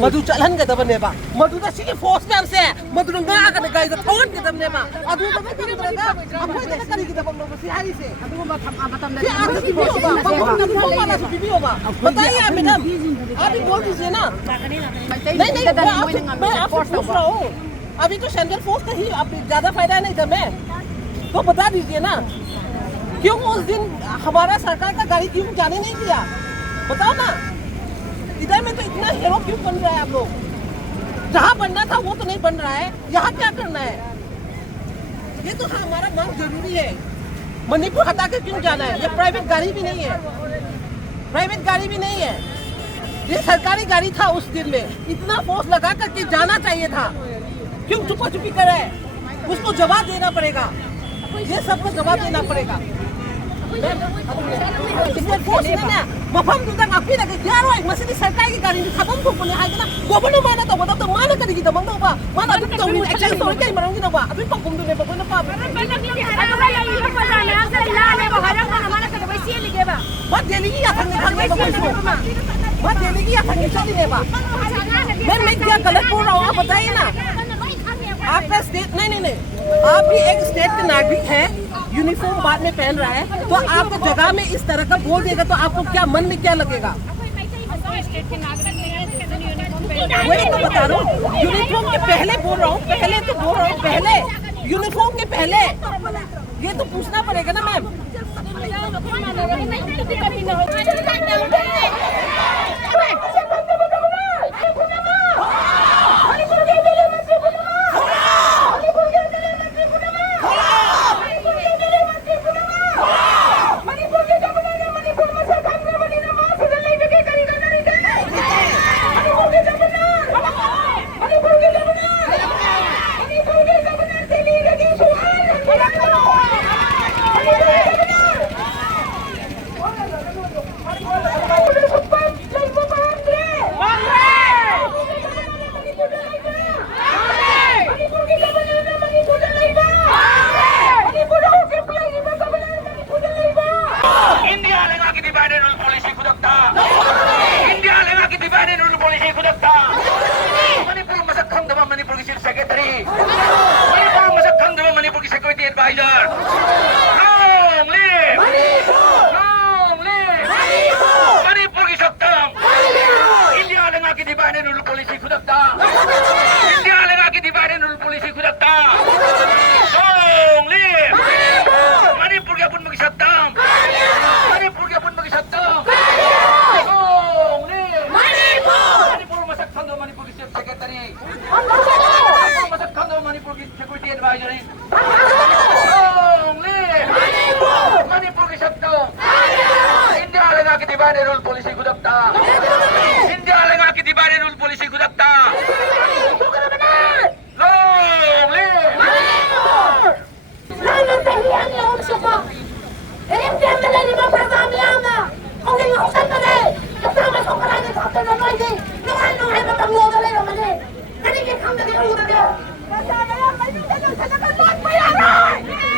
मधु चलन के दबने बा मधु दा सी फोर्स में हमसे मधु nga का गाय दा थोन के दबने बा अदु दा मैं किरी बता हम कोई दा करी के दबन लो सिहारी से अदु मतम ले आप की भी होगा हम वाला से भी होगा बताइए आप मैडम आप ही बोल दीजिए ना नहीं मैं आपसे पूछ रहा हूँ अभी तो सेंट्रल फोर्स का ही अब ज्यादा फायदा नहीं था मैं तो बता दीजिए ना क्यों उस दिन हमारा सरकार का गाड़ी क्यों जाने नहीं दिया बताओ ना इधर में तो इतना हीरो क्यों बन रहा है आप लोग जहाँ बनना था वो तो नहीं बन रहा है यहाँ क्या करना है ये तो हमारा मांग जरूरी है मणिपुर हटा के क्यों जाना है ये प्राइवेट गाड़ी भी नहीं है ये सरकारी गाड़ी था उस दिन में इतना फोर्स लगा करके जाना चाहिए था क्यों छुपा छुपी करे उसको जवाब देना पड़ेगा ये सबको जवाब देना पड़ेगा मफम दुदा ngapi na gyaro ay masidi sarkar ki garing thabam ko ne ha na gobono mana to bodo to mana kadi ki damang ba mana du to ni action so kai marang ki ba abi pagum du ne ba na pa बात देली या थंगे थंगे को कोई बात देली या थंगे चली ने बा मैं क्या गलत बोल रहा हूँ आप बताइए ना आपका स्टेट नहीं आप भी एक स्टेट के नागरिक हैं यूनिफॉर्म बाद में पहन रहा है तो आपको जगह में इस तरह का बोल देगा तो आपको क्या मन में क्या लगेगा वही तो बता रहा हूँ यूनिफॉर्म के पहले बोल रहा हूँ पहले यूनिफॉर्म के पहले ये तो पूछना पड़ेगा ना मैम Masaya, may